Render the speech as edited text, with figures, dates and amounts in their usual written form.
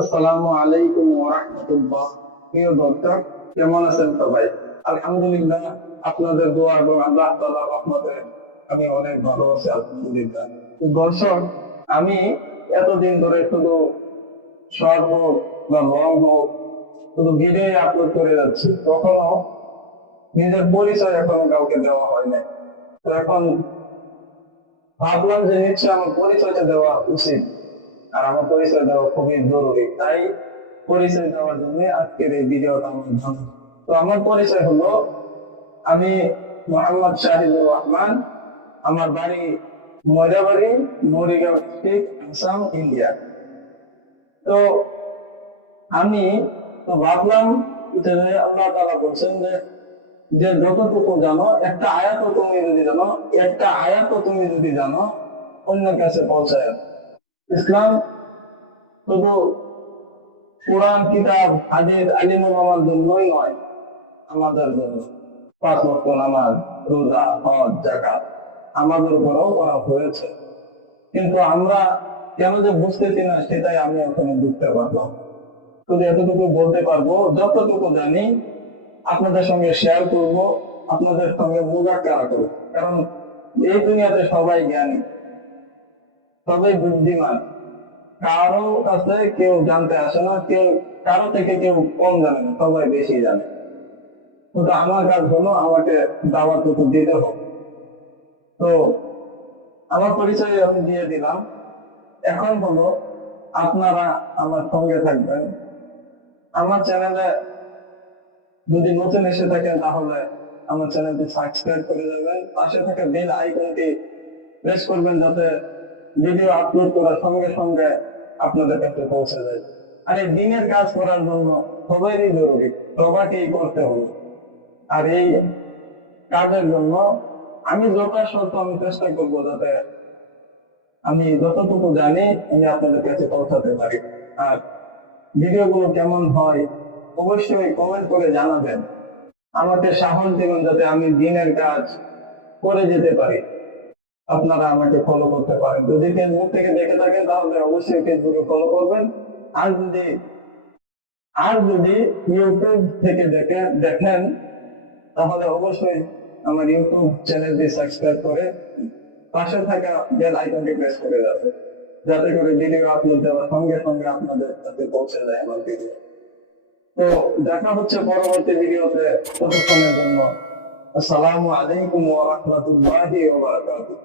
আসসালামু আলাইকুম ওয়া রাহমাতুল্লাহ। প্রিয় দর্শক, কেমন আছেন সবাই? আলহামদুলিল্লাহ, আপনাদের দোয়া এবং আল্লাহ তাআলার রহমতে আমি অনেক ভালো আছি, আলহামদুলিল্লাহ। তো দর্শক, আমি এতদিন ধরে শুধু শর্ট হোক বা লং হোক শুধু ভিডিও আপলোড করে যাচ্ছি, কখনো নিজের পরিচয় এখনো কাউকে দেওয়া হয় না। তো এখন ভাবলাম যে নিশ্চয় আমার পরিচয়টা দেওয়া উচিত, আর আমার পরিচয় দেওয়া খুবই জরুরি। তাই পরিচয় দেওয়ার জন্য আজকের এই ভিডিওটা আমার জন্য। তো আমার পরিচয় হলো, আমি মোহাম্মদ শাহিদুর রহমান। আমার বাড়ি ময়রাবাড়ি, মরিগাঁও ডিস্ট্রিক্ট, আসাম, ইন্ডিয়া। তো আমি তো ভাবলাম যে আল্লাহ তাআলা বলছেন যে যে যতটুকু জানো একটা আয়াত তুমি যদি জানো অন্যের কাছে পৌঁছায়। ইসলাম শুধু কোরআন, কিতাব, হাদিস, আলিম ওলামার জন্যই নয়, আমাদের জন্য। 5 ওয়াক্ত নামাজ, রোজা, হজ, যাকাত আমাদের উপরেও করা হয়েছে। কিন্তু আমরা কেন যে বুঝতেছি না, সেটাই আমি এখনো বুঝতে পারলাম। শুধু এতটুকু বলতে পারবো, যতটুকু জানি আপনাদের সঙ্গে শেয়ার করব, আপনাদের সঙ্গে মুজাকারা করব। কারণ এই দুনিয়াতে সবাই জ্ঞানী, সবাই বুদ্ধিমান। কারো কাছে কেউ জানতে আসে না, কারো থেকে কেউ কম জানে না, সবাই বেশি জানে। কিন্তু আমার কাজ হলো আমাকে দাওয়াতটুকু দিতে হবে। তো আমার পরিচয় আমি দিয়ে দিলাম। এখন হলো আপনারা আমার সঙ্গে থাকবেন। আমার চ্যানেলে যদি নতুন এসে থাকেন তাহলে আমার চ্যানেলটি সাবস্ক্রাইব করে যাবেন, পাশে থাকা বেল আইকনটি প্রেস করবেন যাতে ভিডিও আপলোড করার সঙ্গে সঙ্গে আপনাদের কাছে পৌঁছে যায়। আর এই দিনের কাজ করার জন্য সবারই জরুরি, সবাইকেই করতে হবে। আর এই কাজের জন্য আমি যথাসাধ্য আমি চেষ্টা করবো যাতে আমি যতটুকু জানি আমি আপনাদের কাছে পৌঁছাতে পারি। আর ভিডিওগুলো কেমন হয় অবশ্যই কমেন্ট করে জানাবেন, আমাকে সাহস দিবেন যাতে আমি দিনের কাজ করে যেতে পারি। আপনারা আমাকে ফলো করতে পারেন। যদি ফেসবুক থেকে দেখে থাকেন তাহলে অবশ্যই ফেসবুকে ফলো করবেন। আর যদি ইউটিউব থেকে দেখেন তাহলে অবশ্যই আমার ইউটিউব চ্যানেলটি সাবস্ক্রাইব করে পাশে থাকা বেল আইকনটি প্রেস করে যাবে, যাতে করে ভিডিও আপলোড দেওয়ার সঙ্গে সঙ্গে আপনাদের কাছে পৌঁছে যায় আমার ভিডিও। তো দেখা হচ্ছে পরবর্তী ভিডিওতে। ততক্ষণের জন্য আসসালামু আলাইকুম ওয়া রাহমাতুল্লাহি ওয়া বারাকাতুহু।